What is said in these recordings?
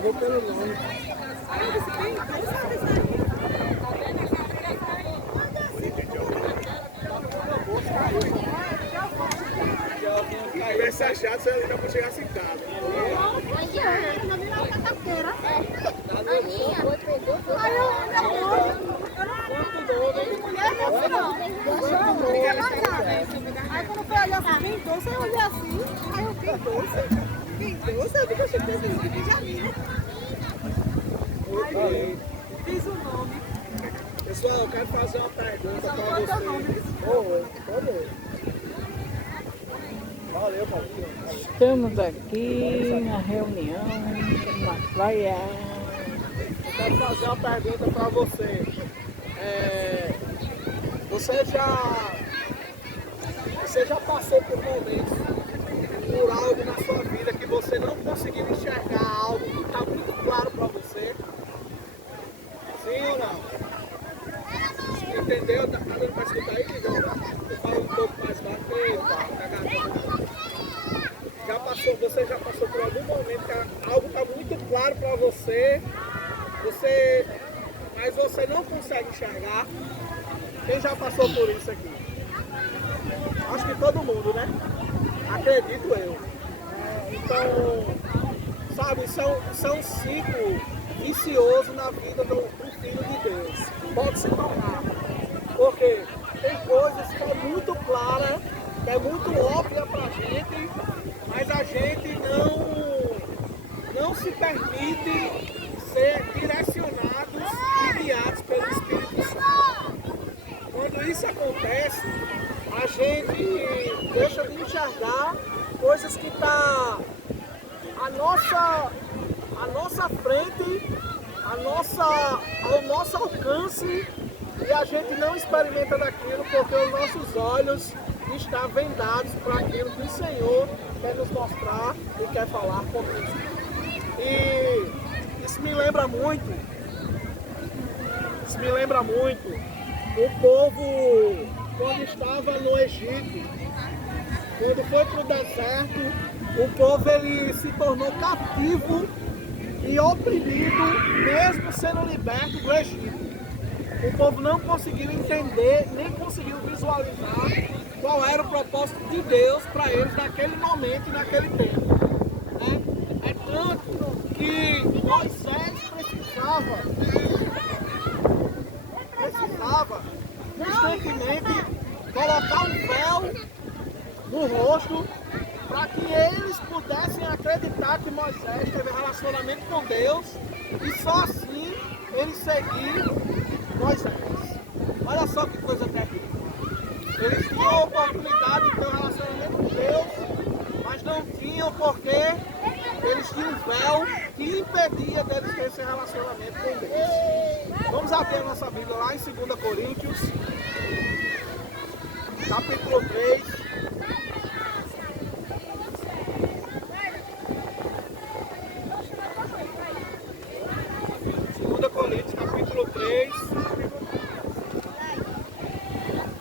vou pelo nome. Caiu esse achado, você ainda pode chegar assim em casa. Aí quando foi olhar assim, bem doce, eu olhei assim, aí eu bem doce, eu digo, eu achei que eu vi Benjamin. Aí fiz o nome. Pessoal, eu quero fazer uma pergunta para vocês. Valeu, Paulinho. Estamos aqui na reunião, na praia. Eu quero fazer uma pergunta para você. Você já passou por momentos, por algo na sua vida que você não conseguiu enxergar algo que está muito claro para você? Sim ou não? Entendeu? Tá dando para escutar aí, João? Eu falo um pouco mais baixo. Você já passou por algum momento que algo está muito claro para você, mas você não consegue enxergar? Quem já passou por isso aqui? Acho que todo mundo, né? Acredito eu. Então, sabe, isso é um ciclo vicioso na vida do Filho de Deus. Pode se tornar. Porque tem coisas que é muito clara, que é muito óbvia pra gente, mas a gente não se permite ser direcionados e guiados pelo Espírito Santo. Quando isso acontece, a gente deixa de enxergar coisas que estão à nossa frente, ao nosso alcance, e a gente não experimenta daquilo porque os nossos olhos estão vendados para aquilo que o Senhor quer nos mostrar e quer falar conosco. E isso me lembra muito o povo quando estava no Egito, quando foi para o deserto, o povo ele se tornou cativo e oprimido, mesmo sendo liberto do Egito. O povo não conseguiu entender, nem conseguiu visualizar qual era o propósito de Deus para eles naquele momento e naquele tempo. Né? É tanto que Moisés precisava constantemente colocar um véu no rosto para que eles pudessem acreditar que Moisés teve relacionamento com Deus e só assim eles seguiram Moisés. Olha só que coisa terrível. Eles tinham a oportunidade de ter um relacionamento com Deus, mas não tinham porque eles tinham um véu que impedia deles ter esse relacionamento com Deus. Vamos abrir a nossa Bíblia lá em 2 Coríntios, capítulo 3. 2 Coríntios, capítulo 3,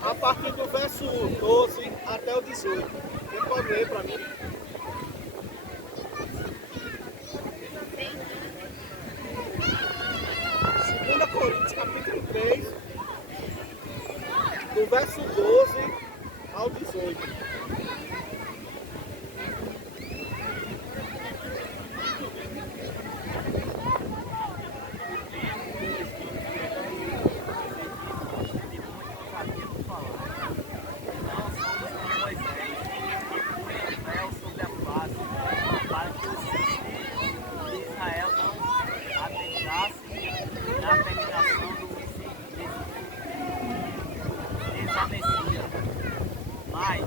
a partir do verso 12 até o 18. Quem pode ler para mim? 2 Coríntios, capítulo 3, do verso 12 ao 18. Mas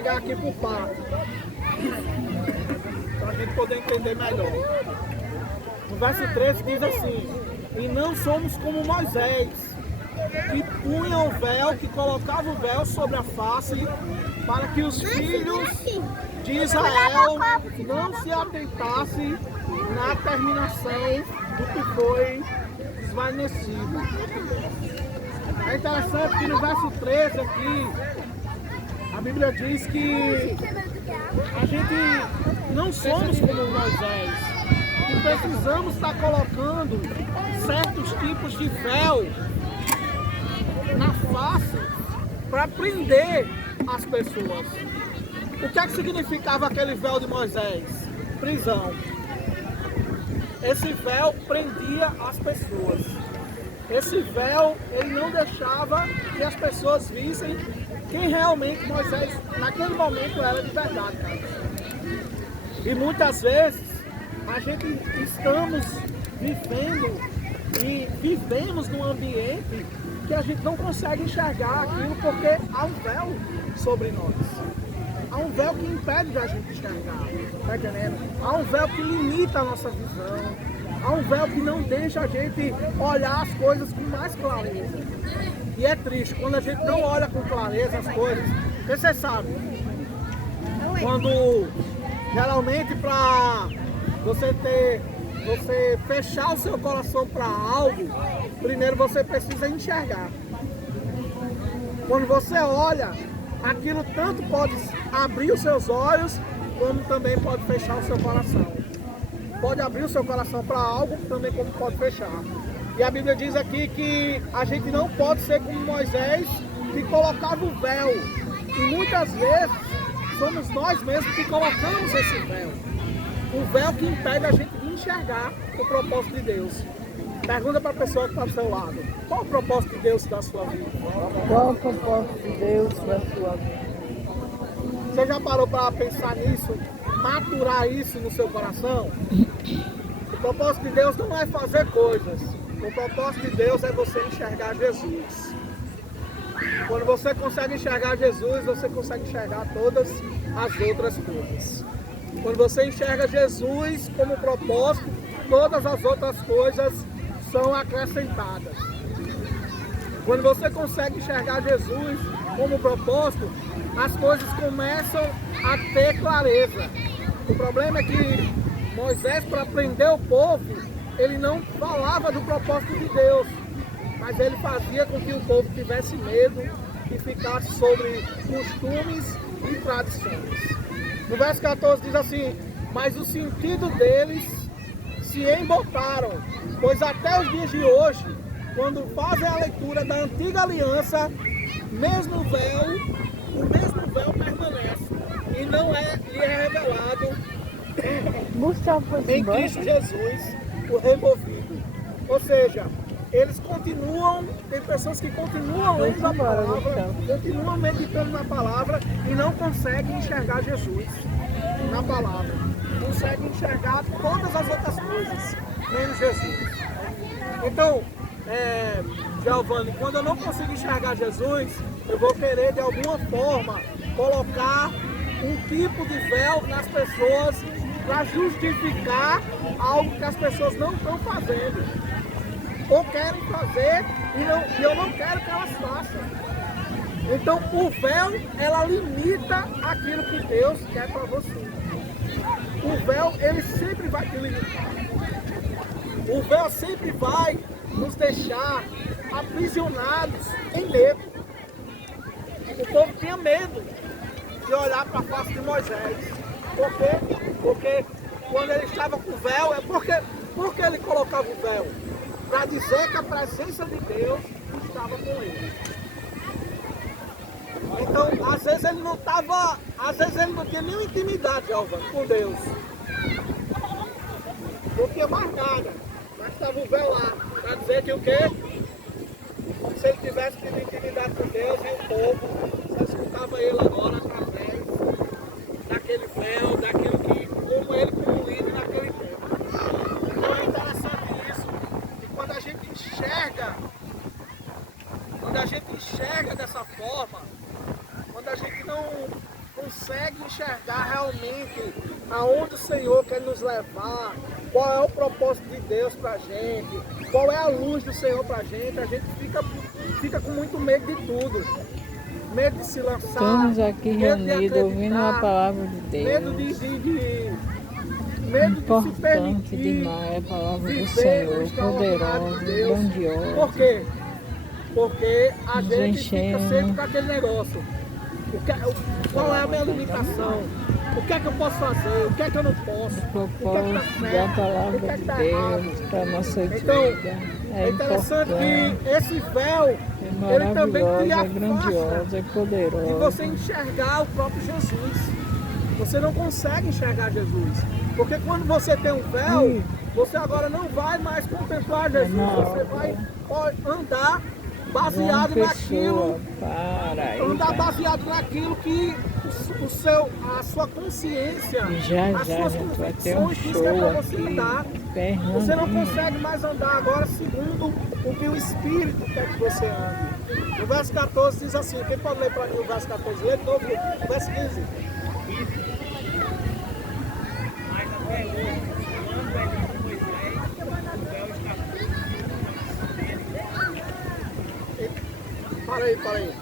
pegar aqui por partes, para a gente poder entender melhor. No verso 13 diz assim: e não somos como Moisés, que punha o véu, que colocava o véu sobre a face, para que os filhos de Israel não se atentassem na terminação do que foi desvanecido. É interessante que no verso 13 aqui, a Bíblia diz que a gente não somos como Moisés, que precisamos estar colocando certos tipos de véu na face para prender as pessoas. O que é que significava aquele véu de Moisés? Prisão. Esse véu prendia as pessoas. Esse véu, ele não deixava que as pessoas vissem quem realmente Moisés, naquele momento, era de verdade. E muitas vezes, a gente estamos vivendo e vivemos num ambiente que a gente não consegue enxergar aquilo porque há um véu sobre nós. Há um véu que impede da gente enxergar, tá entendendo? Há um véu que limita a nossa visão. Há um véu que não deixa a gente olhar as coisas com mais clareza. E é triste, quando a gente não olha com clareza as coisas, porque você sabe, quando geralmente para você fechar o seu coração para algo, primeiro você precisa enxergar. Quando você olha, aquilo tanto pode abrir os seus olhos, como também pode fechar o seu coração. Pode abrir o seu coração para algo, também como pode fechar. E a Bíblia diz aqui que a gente não pode ser como Moisés, que colocava o véu. E muitas vezes somos nós mesmos que colocamos esse véu. O véu que impede a gente de enxergar o propósito de Deus. Pergunta para a pessoa que está do seu lado: qual o propósito de Deus da sua vida? Qual o propósito de Deus da sua vida? Você já parou para pensar nisso? Maturar isso no seu coração? O propósito de Deus não é fazer coisas. O propósito de Deus é você enxergar Jesus. Quando você consegue enxergar Jesus, você consegue enxergar todas as outras coisas. Quando você enxerga Jesus como propósito, todas as outras coisas são acrescentadas. Quando você consegue enxergar Jesus como propósito, as coisas começam a ter clareza. O problema é que Moisés, para prender o povo, ele não falava do propósito de Deus, mas ele fazia com que o povo tivesse medo e ficasse sobre costumes e tradições. No verso 14 diz assim: mas o sentido deles se embotaram, pois até os dias de hoje, quando fazem a leitura da antiga aliança, o mesmo véu permanece e não lhe é revelado em Cristo Jesus o removido. Ou seja, eles continuam, tem pessoas que continuam lendo a palavra, continuam meditando na palavra e não conseguem enxergar Jesus na palavra. Conseguem enxergar todas as outras coisas, menos Jesus. Então, Giovanni, quando eu não consigo enxergar Jesus, eu vou querer de alguma forma colocar um tipo de véu nas pessoas para justificar algo que as pessoas não estão fazendo. Ou querem fazer e eu não quero que elas façam. Então o véu, ela limita aquilo que Deus quer para você. O véu, ele sempre vai te limitar. O véu sempre vai nos deixar aprisionados em medo. O povo tinha medo de olhar para a face de Moisés. Por quê? Porque quando ele estava com o véu, porque ele colocava o véu? Para dizer que a presença de Deus estava com ele. Então, às vezes ele não tinha nenhuma intimidade, com Deus. Não tinha mais nada, mas estava o véu lá, para dizer que o quê? Como se ele tivesse tido intimidade com Deus e o povo só escutava ele agora através daquele véu, daquilo que, como ele como líder naquele tempo. Então é interessante isso, e quando a gente enxerga dessa forma, quando a gente não consegue enxergar realmente aonde o Senhor quer nos levar, qual é o propósito de Deus pra gente, qual é a luz do Senhor pra gente, a gente fica com muito medo de tudo. Medo de se lançar, Estamos aqui medo de reunidos ouvindo a acreditar, palavra de Deus. medo de se Importante permitir demais a palavra do viver o Senhor, extraordinário poderosa, de Deus. grandiosa. Por quê? Porque a Nos gente enchemos. fica sempre com aquele negócio. Qual é a minha limitação? O que é que eu posso fazer? O que é que eu não posso? O O que é que tá propósito da certo? O palavra que é de que tá errado? Deus para a nossa Então, vida é interessante importante, que esse véu, é ele também te maravilhosa, é afasta grandiosa, é de poderosa. você enxergar o próprio Jesus. Você não consegue enxergar Jesus. Porque quando você tem um véu, você agora não vai mais contemplar Jesus. Não. Você vai andar baseado naquilo. Andar baseado naquilo que a sua consciência, Já as já suas a gente vai ter um convicções diz que é show para você aqui. andar. Fernandinho. Você não consegue mais andar agora segundo o que o Espírito quer que você ande. O verso 14 diz assim, quem pode ler para mim o verso 14? Lê de novo o verso 15. Para aí.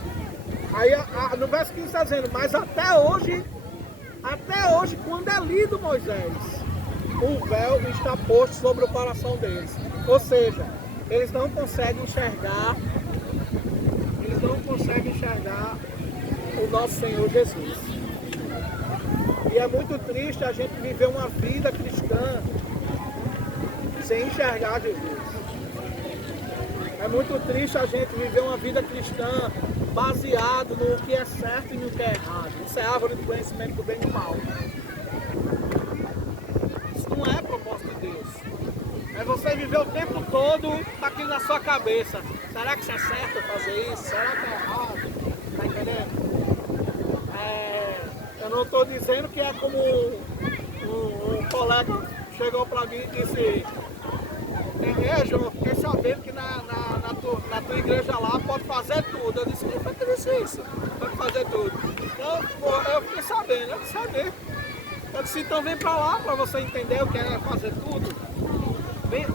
Aí no verso 15 está dizendo, mas até hoje, quando é lido Moisés, o véu está posto sobre o coração deles. Ou seja, eles não conseguem enxergar o nosso Senhor Jesus. E é muito triste a gente viver uma vida cristã sem enxergar Jesus. É muito triste a gente viver uma vida cristã baseado no que é certo e no que é errado. Isso é árvore do conhecimento do bem e do mal. Isso não é propósito de Deus. É você viver o tempo todo daquilo na sua cabeça. Será que isso é certo fazer isso? Será que é errado? Tá entendendo? Eu não estou dizendo que é como um colega chegou para mim e disse: João, fiquei sabendo que na tua igreja lá pode fazer tudo. Eu disse: quem foi que disse isso? Pode fazer tudo. Então, eu fiquei sabendo, eu quis saber. Eu disse: então vem para lá para você entender o que é fazer tudo.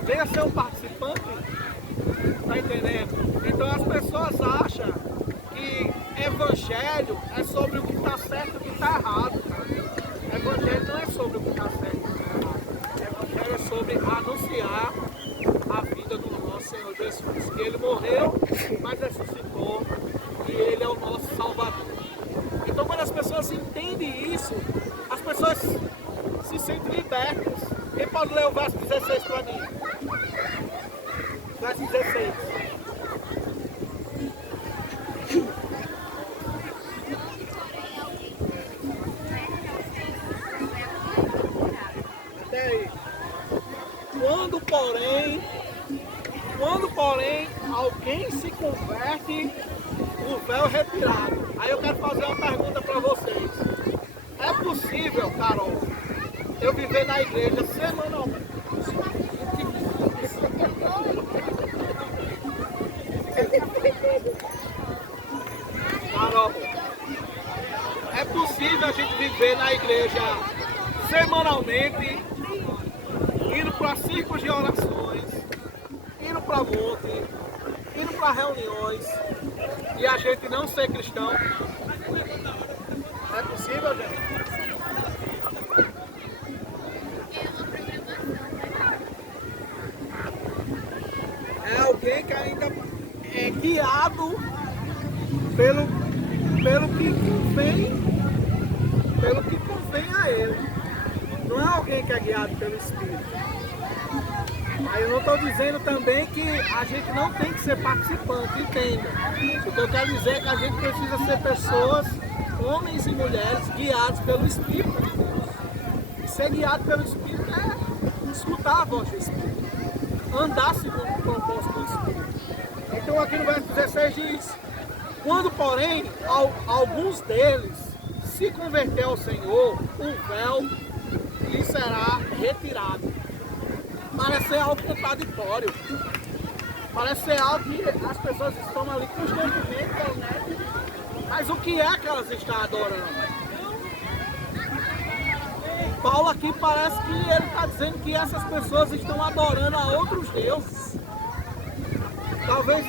Venha ser um participante. Tá entendendo? Então as pessoas acham que evangelho é sobre o que está certo e o que está errado. Evangelho não é sobre o que está certo e o que está errado. Evangelho é sobre anunciar a vida do nosso Senhor Jesus. Que Ele morreu, mas ressuscitou e Ele é o nosso Salvador. Então quando as pessoas entendem isso, as pessoas se sentem libertas. Quem pode ler o verso 16 para mim? Verso 16. Até aí. Quando porém alguém se converte, o véu é retirado. Aí eu quero fazer uma pergunta para vocês. É possível, Carol, eu viver na igreja semanalmente? Carol, é possível a gente viver na igreja semanalmente, indo para círculos de orações, indo para monte, indo para reuniões, e a gente não ser cristão? É possível, gente? É alguém que ainda é guiado pelo que convém a ele. Não é alguém que é guiado pelo Espírito. Aí eu não estou dizendo também que a gente não tem que ser participante, entenda. O que eu quero dizer é que a gente precisa ser pessoas, homens e mulheres, guiados pelo Espírito de Deus. E ser guiado pelo Espírito é escutar a voz do Espírito. Andar segundo o propósito do Espírito. Então aqui no verso 16 diz: quando porém alguns deles se converter ao Senhor, o véu lhe será retirado. Parece ser algo contraditório. Parece ser algo que as pessoas estão ali constantemente, né? Mas o que é que elas estão adorando? Paulo aqui parece que ele está dizendo que essas pessoas estão adorando a outros deuses. Talvez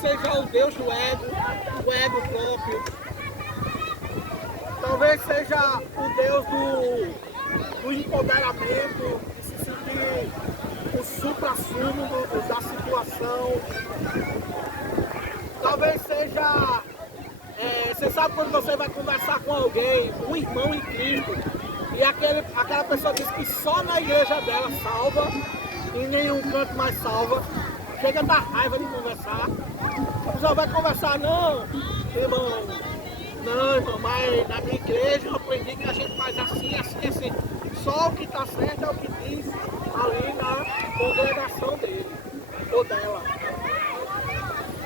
seja o Deus do ego próprio. Talvez seja o Deus do empoderamento, de se sentir o supra-sumo da situação. Talvez seja... você sabe quando você vai conversar com alguém, um irmão em Cristo, e aquela pessoa diz que só na igreja dela salva, e em nenhum canto mais salva. Chega a dar raiva de conversar. A pessoa vai conversar, não, irmão, mas na minha igreja eu aprendi que a gente faz assim, assim, assim. Só o que está certo é o que diz ali na congregação dele, ou dela.